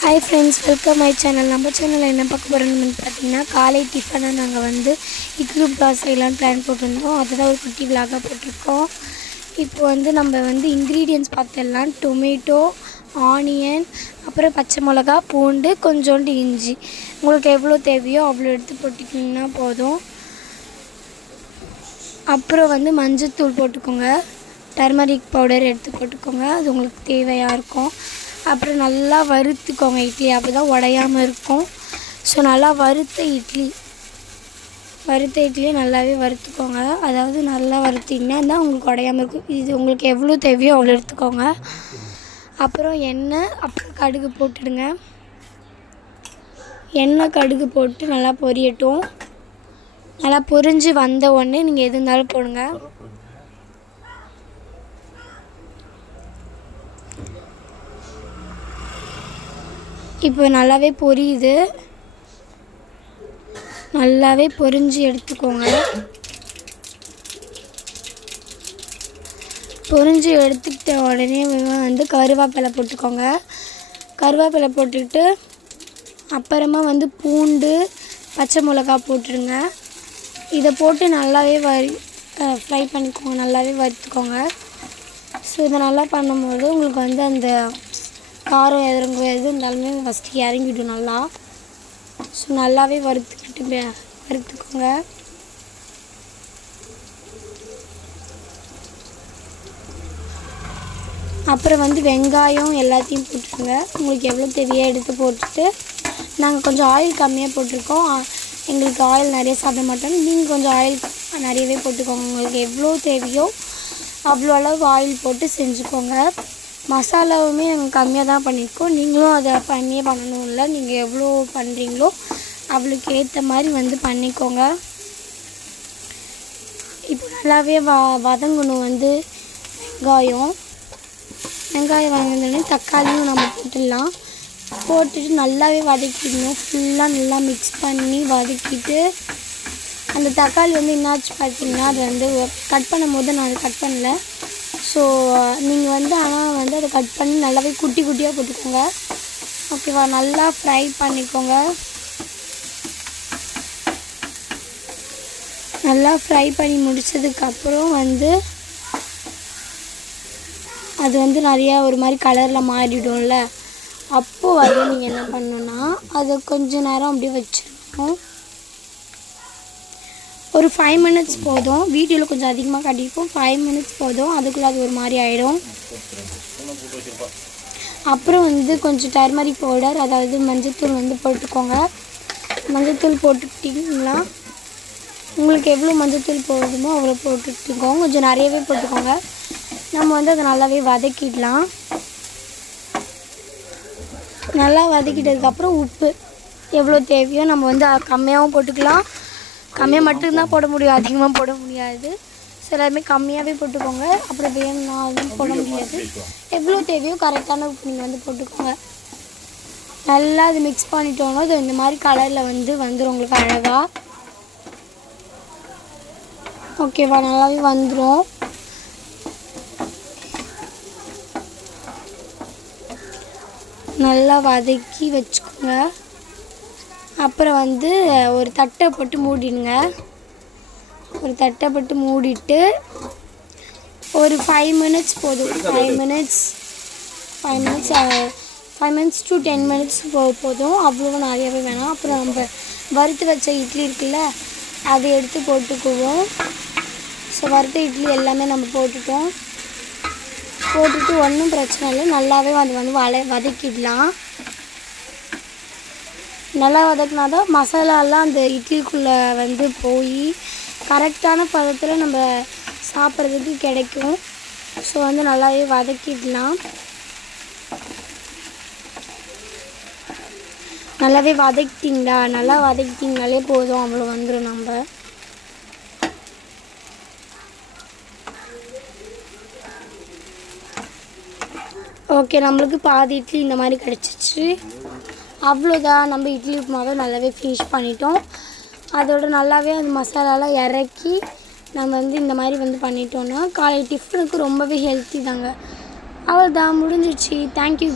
Hi friends welcome my channel நம்ம சேனலில் என்ன பார்க்க போகிறோம்னு பார்த்தீங்கன்னா காலை டிஃபனை நாங்கள் வந்து இட்லி கிளாஸ் செய்யலான்னு பிளான் போட்டிருந்தோம். அதுதான் ஒரு குட்டி விலாகாக போட்டிருக்கோம். இப்போ வந்து நம்ம வந்து இன்க்ரீடியன்ஸ் பார்த்துடலாம் டொமேட்டோ ஆனியன் அப்புறம் பச்சை மிளகா பூண்டு கொஞ்சோண்டு இஞ்சி. உங்களுக்கு எவ்வளோ தேவையோ அவ்வளோ எடுத்து போட்டுக்கிங்கன்னா போதும். அப்புறம் வந்து மஞ்சத்தூள் போட்டுக்கோங்க. டர்மரிக் பவுடர் எடுத்து போட்டுக்கோங்க. அது உங்களுக்கு தேவையாக இருக்கும். அப்புறம் நல்லா வறுத்துக்கோங்க இட்லி. அப்போ தான் உடையாமல் இருக்கும். ஸோ நல்லா வறுத்த இட்லி. வறுத்த இட்லியை நல்லாவே வறுத்துக்கோங்க. அதாவது நல்லா வறுத்திங்கன்னா தான் உங்களுக்கு உடையாமல் இருக்கும். இது உங்களுக்கு எவ்வளோ தேவையோ அவ்வளோ எடுத்துக்கோங்க. அப்புறம் எண்ணெய் அப்புறம் கடுகு போட்டுடுங்க. எண்ணெய் கடுகு போட்டு நல்லா பொரியட்டும். நல்லா பொரிஞ்சு வந்த உடனே நீங்கள் எது இருந்தாலும் போடுங்க. இப்போ நல்லாவே பொரியுது. நல்லாவே பொரிஞ்சு எடுத்துக்கோங்க. பொரிஞ்சு எடுத்துக்கிட்ட உடனே வந்து கருவேப்பிலை போட்டுக்கோங்க. கருவேப்பிலை போட்டுக்கிட்டு அப்புறமா வந்து பூண்டு பச்சை மிளகா போட்டுருங்க இதை போட்டு நல்லாவே வரி ஃப்ரை பண்ணிக்கோங்க. நல்லாவே வறுத்துக்கோங்க. ஸோ இதை நல்லா பண்ணும்போது உங்களுக்கு வந்து அந்த காரம் இறங்கு எது இருந்தாலுமே ஃபஸ்ட்டு இறங்கிடும் நல்லா. ஸோ நல்லாவே வறுத்துக்கிட்டு வறுத்துக்கோங்க. அப்புறம் வந்து வெங்காயம் எல்லாத்தையும் போட்டுருங்க உங்களுக்கு எவ்வளோ தேவையோ எடுத்து போட்டுட்டு நாங்கள் கொஞ்சம் ஆயில் கம்மியாக போட்டிருக்கோம். எங்களுக்கு ஆயில் நிறைய சாப்பிட மாட்டோம். நீங்கள் கொஞ்சம் ஆயில் நிறையவே போட்டுக்கோங்க. உங்களுக்கு எவ்வளோ தேவையோ அவ்வளோ அளவு ஆயில் போட்டு செஞ்சுக்கோங்க. மசாலாவுமே நாங்கள் கம்மியாக தான் பண்ணியிருக்கோம் நீங்களும் அதை பண்ணியே பண்ணணும் இல்லை நீங்கள் எவ்வளோ பண்ணுறீங்களோ அவளுக்கு ஏற்ற மாதிரி வந்து பண்ணிக்கோங்க. இப்போ நல்லாவே வ வதங்கணும் வந்து வெங்காயம். வெங்காயம் வதங்கினோடனே தக்காளியும் நம்ம போட்டுடலாம். போட்டுட்டு நல்லாவே வதக்கிடணும். ஃபுல்லாக நல்லா மிக்ஸ் பண்ணி வதக்கிட்டு அந்த தக்காளி வந்து என்னாச்சு பார்த்தீங்கன்னா அது வந்து கட் பண்ணும்போது நான் அதை கட் பண்ணல. ஸோ நீங்கள் வந்து ஆனால் வந்து அதை கட் பண்ணி நல்லாவே குட்டி குட்டியாக போட்டுக்கோங்க. ஓகேவா நல்லா ஃப்ரை பண்ணிக்கோங்க. நல்லா ஃப்ரை பண்ணி முடிச்சதுக்கப்புறம் வந்து அது வந்து நிறையா ஒரு மாதிரி கலரில் மாறிடும்ல. அப்போது வந்து நீங்கள் என்ன பண்ணணுன்னா அதை கொஞ்சம் நேரம் அப்படியே வச்சிடணும் ஒரு ஃபைவ் மினிட்ஸ் போதும். வீடியோவில் கொஞ்சம் அதிகமாக கட்டியிருப்போம் ஃபைவ் மினிட்ஸ் போதும். அதுக்குள்ளே அது ஒரு மாதிரி ஆகிடும் அப்புறம் வந்து கொஞ்சம் டர்மரிக் பவுடர் அதாவது மஞ்சத்தூள் வந்து போட்டுக்கோங்க. மஞ்சத்தூள் போட்டுக்கிட்டிங்களா? உங்களுக்கு எவ்வளோ மஞ்சத்தூள் போடுமோ அவ்வளோ போட்டுக்கோங்க கொஞ்சம் நிறையவே போட்டுக்கோங்க. நம்ம வந்து அதை நல்லாவே வதக்கிடலாம். நல்லா வதக்கிட்டதுக்கப்புறம் உப்பு எவ்வளோ தேவையோ நம்ம வந்து கம்மியாகவும் போட்டுக்கலாம். கம்மியாக மட்டும்தான் போட முடியும். அதிகமாக போட முடியாது. ஸோ எல்லாருமே கம்மியாகவே போட்டுக்கோங்க. அப்புறம் வேணும்னாலும் போட முடியாது. எவ்வளோ தேவையோ கரெக்டான உப்பு நீங்கள் வந்து போட்டுக்கோங்க. நல்லா அது மிக்ஸ் பண்ணிட்டோன்னா அது இந்த மாதிரி கலரில் வந்து வந்துடும் உங்களுக்கு அழகாக ஓகேவா நல்லாவே வந்துடும் நல்லா வதக்கி வச்சுக்கோங்க. அப்புறம் வந்து ஒரு தட்டை போட்டு மூடிடுங்க. ஒரு தட்டை போட்டு மூடிட்டு ஒரு ஃபைவ் மினிட்ஸ் போதும். Five minutes five minutes five minutes to ten minutes போ போதும். அவ்வளோ நிறையவே வேணாம். அப்புறம் நம்ம வறுத்து வச்ச இட்லி இருக்குல்ல அதை எடுத்து போட்டுக்குவோம். ஸோ வறுத்த இட்லி எல்லாமே நம்ம போட்டுட்டோம். போட்டுட்டு ஒன்றும் பிரச்சனை இல்லை. நல்லாவே அது வந்து வள வதக்கிடலாம். நல்லா வதக்கினா தான் மசாலாலாம் அந்த இட்லிக்குள்ளே வந்து போய் கரெக்டான பதத்தில் நம்ம சாப்பிட்றதுக்கு கிடைக்கும். ஸோ வந்து நல்லாவே வதக்கிடலாம். நல்லாவே வதக்கிட்டீங்களா? நல்லா வதக்கிட்டீங்கனாலே போதும். அவ்வளோ வந்துடும் நம்ம. ஓகே நம்மளுக்கு பாதி இட்லி இந்த மாதிரி கிடச்சிச்சு. அவ்வளோதான். நம்ம இட்லி உப்புமாவை நல்லாவே ஃபினிஷ் பண்ணிட்டோம். அதோட நல்லாவே அந்த மசாலாலாம் இறக்கி நம்ம வந்து இந்த மாதிரி வந்து பண்ணிட்டோன்னா காலை டிஃபனுக்கு ரொம்பவே ஹெல்த்தி தாங்க. அவ்வளோதான். முடிஞ்சிடுச்சு. தேங்க்யூ